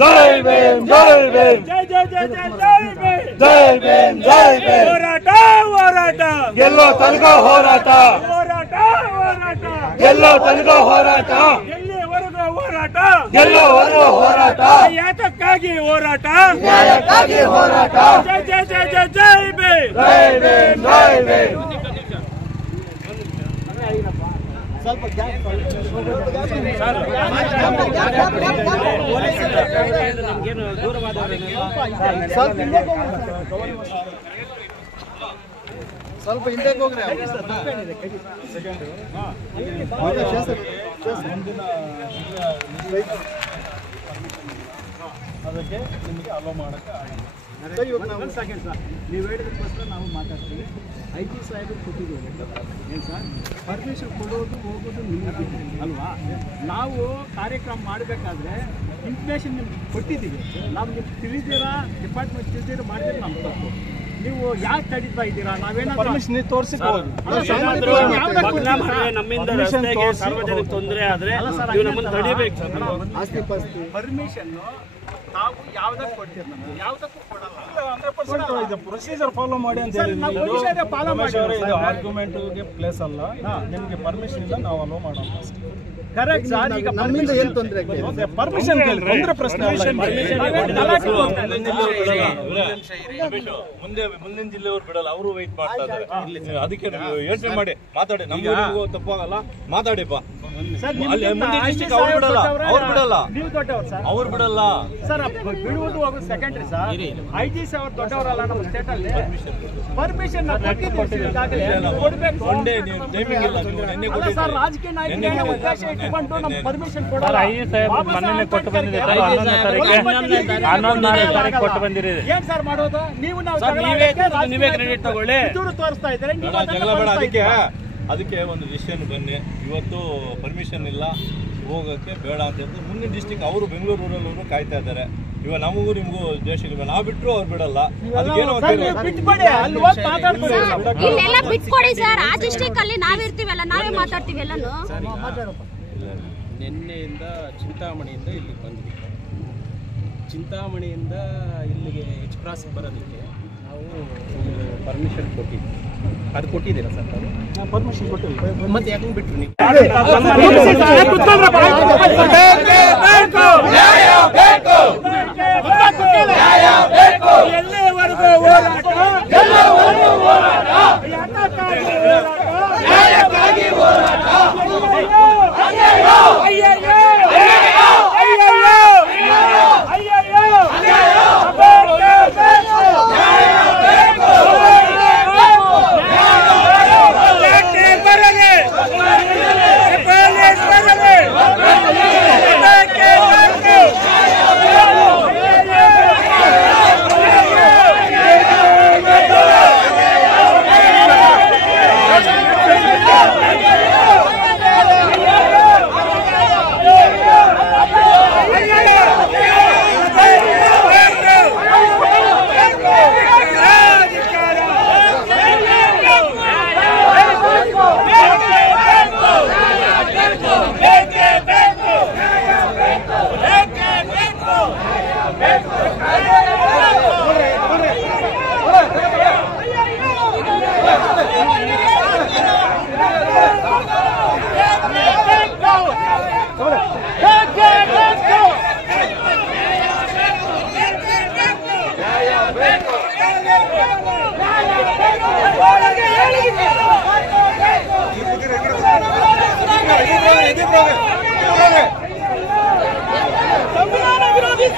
ಜೈ ಭೀಮ್ ಜೈ ಭೀಮ್ ಜೈ ಜೈ ಜೈ ಜೈ ಜೈ ಭೀಮ್ ಜೈ ಭೀಮ್ ಜೈ ಭೀಮ್ ಹೋರಾಟ ಹೋರಾಟ ಗೆಲ್ಲೋ ತನಕ ಹೋರಾಟ ಹೋರಾಟ ಹೋರಾಟ ಗೆಲ್ಲೋ ತನಕ ಹೋರಾಟ ಎಲ್ಲಿವರೆಗೂ ಹೋರಾಟ ಗೆಲ್ಲೋವರೆಗೂ ಹೋರಾಟ ಯಾತಕ್ಕಾಗಿ ಹೋರಾಟ ನ್ಯಾಯಕ್ಕಾಗಿ ಹೋರಾಟ ಜೈ ಜೈ ಜೈ ಜೈ ಜೈ ಭೀಮ್ ಜೈ ಭೀಮ್ ಜೈ ಭೀಮ್ ಸ್ವಲ್ಪ ಸ್ವಲ್ಪ ಹಿಂದಕ್ಕೆ ಹೋಗ್ರಿ ಅದಕ್ಕೆ ನಿಮಗೆ ಅಲೋ ಮಾಡೋಕ್ಕೆ ನೀವು ಹೇಳಿದಕ್ಕೋಸ್ಕರ ನಾವು ಮಾತಾಡ್ತೀವಿ IG ಸಾಹೇಬರು ಕೊಟ್ಟಿದ್ದೀವಿ ಏನು ಸರ್ ಪರ್ಮಿಷನ್ ಕೊಡೋದು ಹೋಗೋದು ನಿಮಗೆ ಅಲ್ವಾ ನಾವು ಕಾರ್ಯಕ್ರಮ ಮಾಡಬೇಕಾದ್ರೆ ಇನ್ಫಾರ್ಮೇಷನ್ ನಿಮ್ಗೆ ಕೊಟ್ಟಿದ್ದೀವಿ ನಾವು ನಿಮ್ಗೆ ತಿಳಿದಿರಾ ಡಿಪಾರ್ಟ್ಮೆಂಟ್ ತಿಳಿದಿರೋ ಮಾಡಿದ್ರೆ ನಮ್ಮ ತಪ್ಪು ನೀವು ಯಾಕೆ ತಡೀತಾ ಇದ್ದೀರಾ ನಾವೇನೋ ಪರ್ಮಿಷನ್ ತೋರಿಸಿ ನಮ್ಮಿಂದ ರಸ್ತೆಗೆ ಸಾರ್ವಜನಿಕ ತೊಂದರೆ ಆದ್ರೆ ನಮ್ಮನ್ನು ತಡಿಬೇಕು ಆಸ್ತಿ ಪಾಸ್ತಿ ಪರ್ಮಿಷನ್ ನಾವು ಯಾವ್ದಕ್ಕೆ ಕೊಡ್ತೀವಿ ನಮಗೆ ಯಾವ್ದಕ್ಕೂ ಕೊಡಲ್ಲ ಇದು ಪ್ರೊಸೀಜರ್ ಫಾಲೋ ಮಾಡಿ ಅಂತ ಹೇಳಿ ಇದು ಆರ್ಗ್ಯುಮೆಂಟ್ಗೆ ಪ್ಲೇಸ್ ಅಲ್ಲ ನಿಮಗೆ ಪರ್ಮಿಷನ್ ಇಲ್ಲ ನಾವು ಅಲೋ ಮಾಡೋಣ ಕರೆಕ್ಟ್ ಸರ್ ಈಗ ನಮ್ಮಿಂದ ಏನು ತೊಂದರೆ ಪರ್ಮಿಷನ್ ತೊಂದರೆ ಪ್ರಶ್ನೆ ಮುಂದಿನ ಜಿಲ್ಲೆಯವರು ಬಿಡಲ್ಲ ಅವರು ವೆಯ್ಟ್ ಮಾಡ್ತಾ ಇದ್ದಾರೆ ಅದಕ್ಕೆ ಯೋಚನೆ ಮಾಡಿ ಮಾತಾಡಿ ನಮ್ಗೂ ತಪ್ಪಾಗಲ್ಲ ಮಾತಾಡಿಪ್ಪ ಅವ್ರು ಬಿಡಲ್ಲ ಸರ್ ಬಿಡುವುದು ಹೋಗೋದು ಸೆಕೆಂಡ್ರಿ ಸರ್ IG ಸಾಹೇಬ್ ದೊಡ್ಡವರಲ್ಲ ನಮ್ಮ ಸ್ಟೇಟ್ ಅಲ್ಲಿ ಪರ್ಮಿಷನ್ ಸರ್ ರಾಜಕೀಯ ನಾಯಕರಿಗೆ ಉದ್ದೇಶ ಇಟ್ಟುಕೊಂಡು ನಮ್ಮ ಪರ್ಮಿಷನ್ ಕೊಡಲ್ಲ ಕೊಟ್ಟು ಬಂದಿದೆ 11ನೇ ತಾರೀಕು ಕೊಟ್ಟು ಬಂದಿರಿ ಏನ್ ಸರ್ ಮಾಡೋದು ನೀವು ನೀವೇ ಕ್ರೆಡಿಟ್ ತಗೊಳ್ಳಿ ತೋರಿಸ್ತಾ ಇದ್ದಾರೆ ಅದಕ್ಕೆ ಒಂದು ಡಿಸಿಷನ್ ಬನ್ನಿ ಇವತ್ತು ಪರ್ಮಿಷನ್ ಇಲ್ಲ ಹೋಗೋಕ್ಕೆ ಬೇಡ ಅಂತ ಹೇಳಿದ್ರೆ ಮುಂದಿನ ಡಿಸ್ಟಿಕ್ ಅವರು ಬೆಂಗಳೂರು ರೂರಲ್ ಕಾಯ್ತಾ ಇದ್ದಾರೆ ಇವಾಗ ನಮಗೂ ನಿಮಗೂ ದೇಶಕ್ಕೆ ನಾವು ಬಿಟ್ಟರು ಅವ್ರು ಬಿಡಲ್ಲ ಅದಕ್ಕೇನು ಇಲ್ಲೆಲ್ಲ ಬಿಟ್ಕೊಡಿ ಸರ್ ಆ ಡಿಸ್ಟ್ರಿಕ್ಟ್ ಅಲ್ಲಿ ನಾವಿರ್ತೀವಲ್ಲ ನಾವೇ ಮಾತಾಡ್ತೀವಿ ಎಲ್ಲಾನು ನಿನ್ನೆಯಿಂದ ಚಿಂತಾಮಣಿಯಿಂದ ಇಲ್ಲಿಗೆ ಬಂದ್ವಿ ಚಿಂತಾಮಣಿಯಿಂದ ಇಲ್ಲಿಗೆ ಎಕ್ಸ್ಪ್ರೆಸ್ ಬರೋದಕ್ಕೆ ನಾವು ಪರ್ಮಿಷನ್ ಕೊಟ್ಟಿದ್ವಿ ಅದು ಕೊಟ್ಟಿದ್ದೀರಾ ಸರ್ ನಾವು ಪರ್ಮಿಷನ್ ಕೊಟ್ಟಿದ್ದೀವಿ ಮತ್ತೆ ಯಾಕೆ ಬಿಟ್ರು ನೀವು ಎಲ್ಲಿವರೆಗೂ ಹೋರಾಟ ಸಂವಿಧಾನ ವಿರೋಧಿ